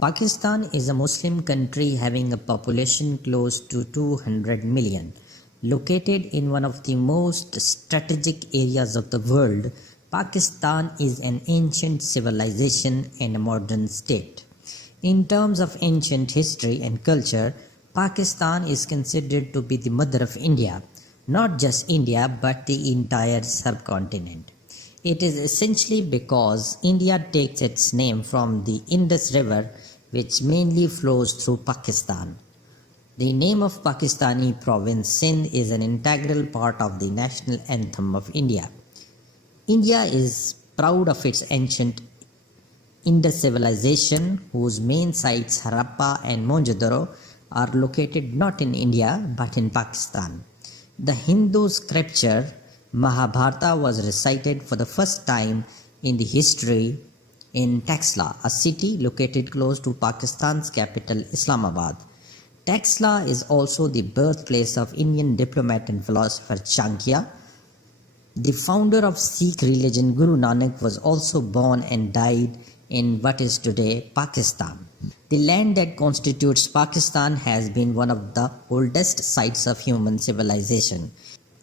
Pakistan is a Muslim country having a population close to 200 million. Located in one of the most strategic areas of the world, Pakistan is an ancient civilization and a modern state. In terms of ancient history and culture, Pakistan is considered to be the mother of India, not just India but the entire subcontinent. It is essentially because India takes its name from the Indus River, which mainly flows through Pakistan. The name of Pakistani province Sindh is an integral part of the national anthem of India. India is proud of its ancient Indus civilization, whose main sites Harappa and Mohenjo-daro are located not in India but in Pakistan. The Hindu scripture Mahabharata was recited for the first time in the history in Taxila, a city located close to Pakistan's capital Islamabad. Taxila is also the birthplace of Indian diplomat and philosopher Chanakya. The founder of Sikh religion Guru Nanak was also born and died in what is today Pakistan. The land that constitutes Pakistan has been one of the oldest sites of human civilization.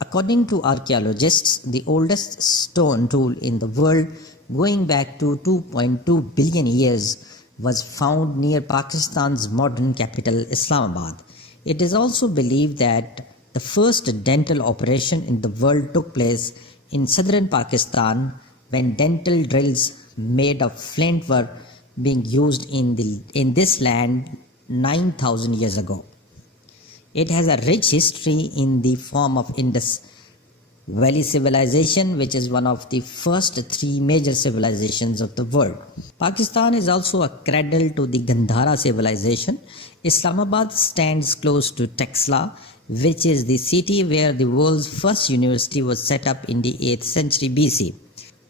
According to archaeologists, the oldest stone tool in the world, going back to 2.2 billion years, was found near Pakistan's modern capital Islamabad. It is also believed that the first dental operation in the world took place in southern Pakistan when dental drills made of flint were being used in this land 9,000 years ago. It has a rich history in the form of Indus Valley civilization, which is one of the first three major civilizations of the world. Pakistan is also a cradle to the Gandhara civilization. Islamabad stands close to Taxila, which is the city where the world's first university was set up in the 8th century BC.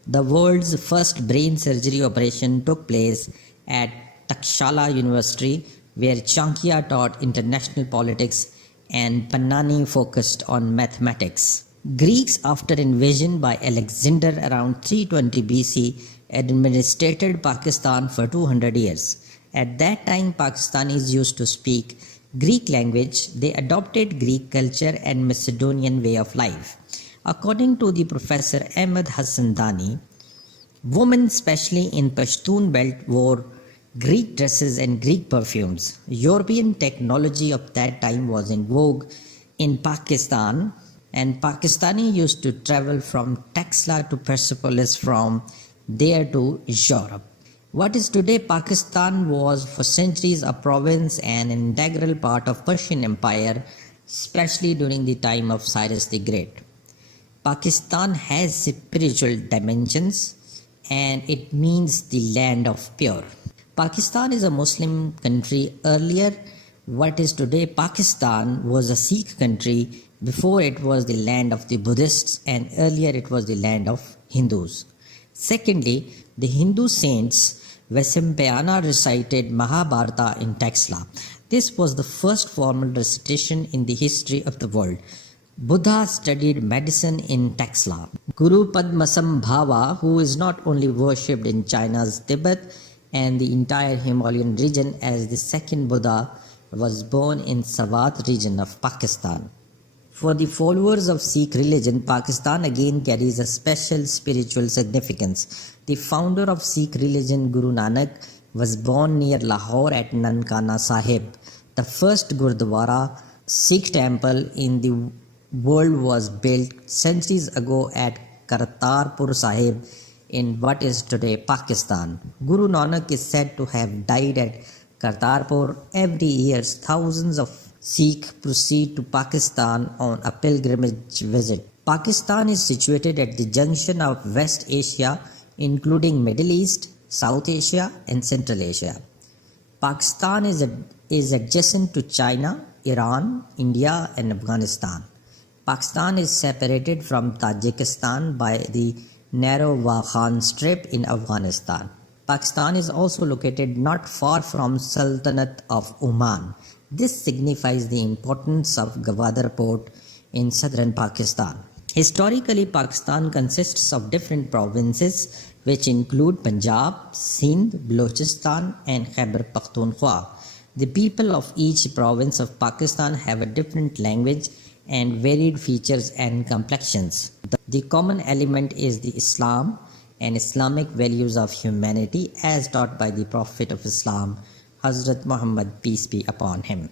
The world's first brain surgery operation took place at Takshala University, where Chanakya taught international politics and Pannani focused on mathematics. Greeks, after invasion by Alexander around 320 BC, administered Pakistan for 200 years. At that time, Pakistanis used to speak Greek language. They adopted Greek culture and Macedonian way of life. According to the Professor Ahmed Hassan Dani, women, especially in Pashtun belt, wore Greek dresses and Greek perfumes. European technology of that time was in vogue in Pakistan, and Pakistani used to travel from Taxila to Persepolis, from there to Europe. What is today Pakistan was for centuries a province and an integral part of Persian Empire, especially during the time of Cyrus the Great. Pakistan has spiritual dimensions, and it means the land of pure. Pakistan is a Muslim country. Earlier, what is today Pakistan was a Sikh country. Before, it was the land of the Buddhists, and earlier it was the land of Hindus. Secondly, the Hindu saints Vaisambhayana recited Mahabharata in Taxila. This was the first formal recitation in the history of the world. Buddha studied medicine in Taxila. Guru Padmasambhava, who is not only worshipped in China's Tibet and the entire Himalayan region as the second Buddha, was born in Swat region of Pakistan. For the followers of Sikh religion, Pakistan again carries a special spiritual significance. The founder of Sikh religion, Guru Nanak, was born near Lahore at Nankana Sahib. The first Gurdwara Sikh temple in the world was built centuries ago at Kartarpur Sahib in what is today Pakistan. Guru Nanak is said to have died at Kartarpur. Every year, thousands of Sikhs proceed to Pakistan on a pilgrimage visit. Pakistan is situated at the junction of West Asia, including Middle East, South Asia, and Central Asia. Pakistan is adjacent to China, Iran, India, and Afghanistan. Pakistan is separated from Tajikistan by the narrow Wakhan Strait in Afghanistan. Pakistan is also located not far from Sultanate of Oman. This signifies the importance of Gwadar port in southern Pakistan. Historically, Pakistan consists of different provinces which include Punjab, Sindh, Balochistan, and Khyber Pakhtunkhwa. The people of each province of Pakistan have a different language and varied features and complexions. The common element is the Islam and Islamic values of humanity as taught by the Prophet of Islam, Hazrat Muhammad, peace be upon him.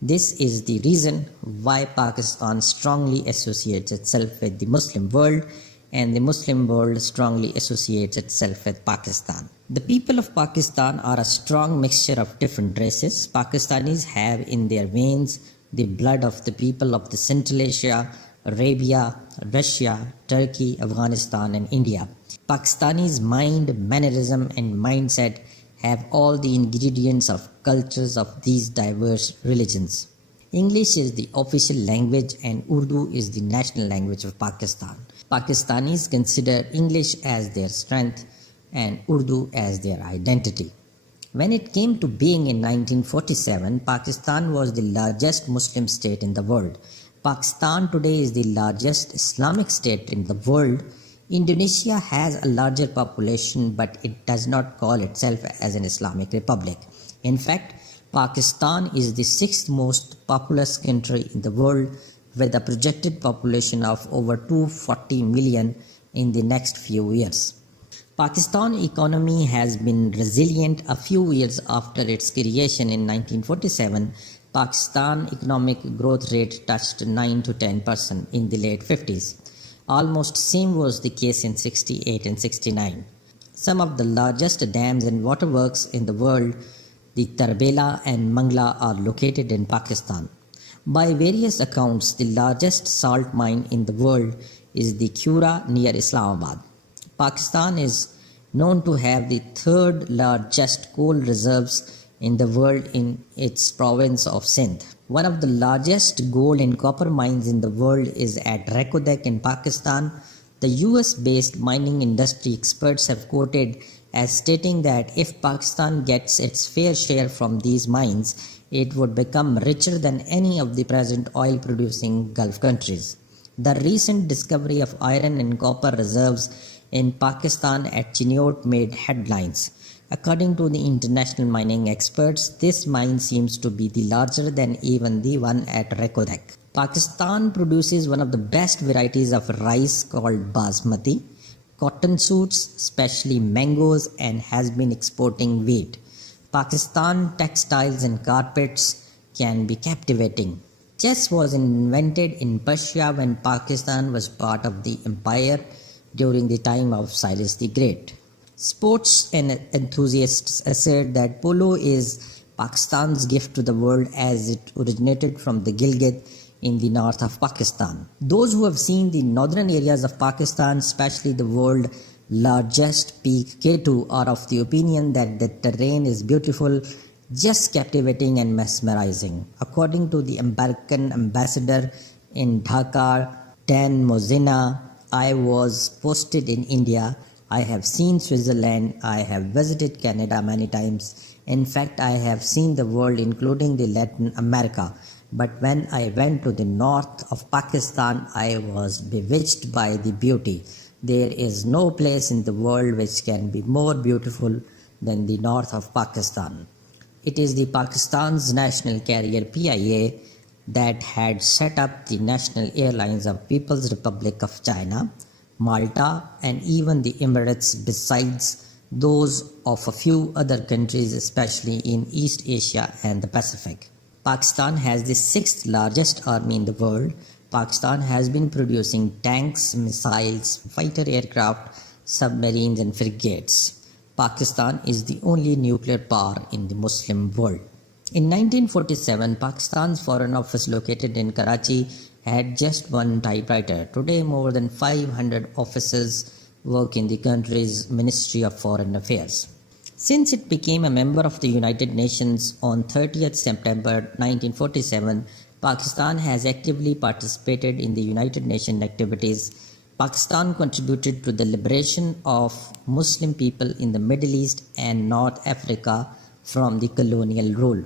This is the reason why Pakistan strongly associates itself with the Muslim world, and the Muslim world strongly associates itself with Pakistan. The people of Pakistan are a strong mixture of different races. Pakistanis have in their veins the blood of the people of the Central Asia, Arabia, Russia, Turkey, Afghanistan, and India. Pakistanis' mind, mannerism, and mindset have all the ingredients of cultures of these diverse religions. English is the official language and Urdu is the national language of Pakistan. Pakistanis consider English as their strength and Urdu as their identity. When it came to being in 1947, Pakistan was the largest Muslim state in the world. Pakistan today is the largest Islamic state in the world. Indonesia has a larger population, but it does not call itself as an Islamic republic. In fact, Pakistan is the sixth most populous country in the world with a projected population of over 240 million in the next few years. Pakistan economy has been resilient. A few years after its creation in 1947, Pakistan economic growth rate touched 9 to 10% in the late 50s. Almost same was the case in 68 and 69. Some of the largest dams and waterworks in the world, the Tarbela and Mangla, are located in Pakistan. By various accounts, the largest salt mine in the world is the Khura near Islamabad. Pakistan is known to have the third largest coal reserves in the world in its province of Sindh. One of the largest gold and copper mines in the world is at Rekodek in Pakistan. The US-based mining industry experts have quoted as stating that if Pakistan gets its fair share from these mines, it would become richer than any of the present oil-producing Gulf countries. The recent discovery of iron and copper reserves in Pakistan at Chiniot made headlines. According to the international mining experts, this mine seems to be the larger than even the one at Rekodek. Pakistan produces one of the best varieties of rice called basmati, cotton suits, especially mangoes, and has been exporting wheat. Pakistan textiles and carpets can be captivating. Chess was invented in Persia when Pakistan was part of the empire during the time of Cyrus the Great. Sports enthusiasts assert that polo is Pakistan's gift to the world as it originated from the Gilgit in the north of Pakistan. Those who have seen the northern areas of Pakistan, especially the world's largest peak K2, are of the opinion that the terrain is beautiful, just captivating and mesmerizing. According to the American ambassador in Dhaka, Dan Mozina, I was posted in India. I have seen Switzerland. I have visited Canada many times. In fact, I have seen the world, including the Latin America. But when I went to the north of Pakistan, I was bewitched by the beauty. There is no place in the world which can be more beautiful than the north of Pakistan. It is the Pakistan's national carrier PIA that had set up the national airlines of People's Republic of China, Malta, and even the Emirates, besides those of a few other countries, especially in East Asia and the Pacific. Pakistan has the sixth largest army in the world. Pakistan has been producing tanks, missiles, fighter aircraft, submarines, and frigates. Pakistan is the only nuclear power in the Muslim world. In 1947, Pakistan's Foreign Office located in Karachi had just one typewriter. Today, more than 500 officers work in the country's Ministry of Foreign Affairs. Since it became a member of the United Nations on 30th September 1947, Pakistan has actively participated in the United Nations activities. Pakistan contributed to the liberation of Muslim people in the Middle East and North Africa from the colonial rule.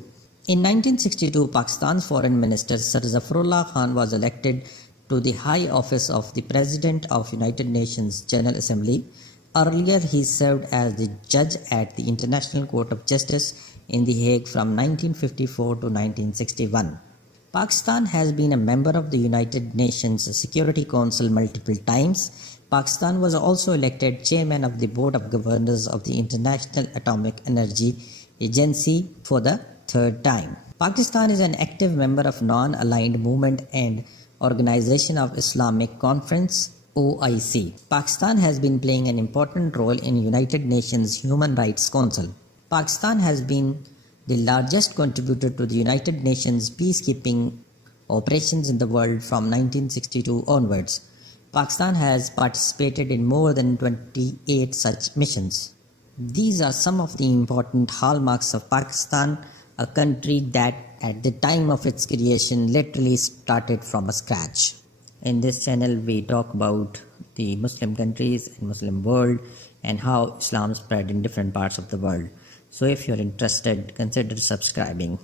In 1962, Pakistan's Foreign Minister Sir Zafarullah Khan was elected to the high office of the President of United Nations General Assembly. Earlier, he served as the judge at the International Court of Justice in The Hague from 1954 to 1961. Pakistan has been a member of the United Nations Security Council multiple times. Pakistan was also elected chairman of the Board of Governors of the International Atomic Energy Agency for the third time. Pakistan is an active member of Non-Aligned Movement and Organization of Islamic Conference OIC. Pakistan has been playing an important role in United Nations Human Rights Council. Pakistan has been the largest contributor to the United Nations peacekeeping operations in the world from 1962 onwards. Pakistan has participated in more than 28 such missions. These are some of the important hallmarks of Pakistan, a country that at the time of its creation literally started from a scratch. In this channel we talk about the Muslim countries and Muslim world and how Islam spread in different parts of the world. So if you're interested, consider subscribing.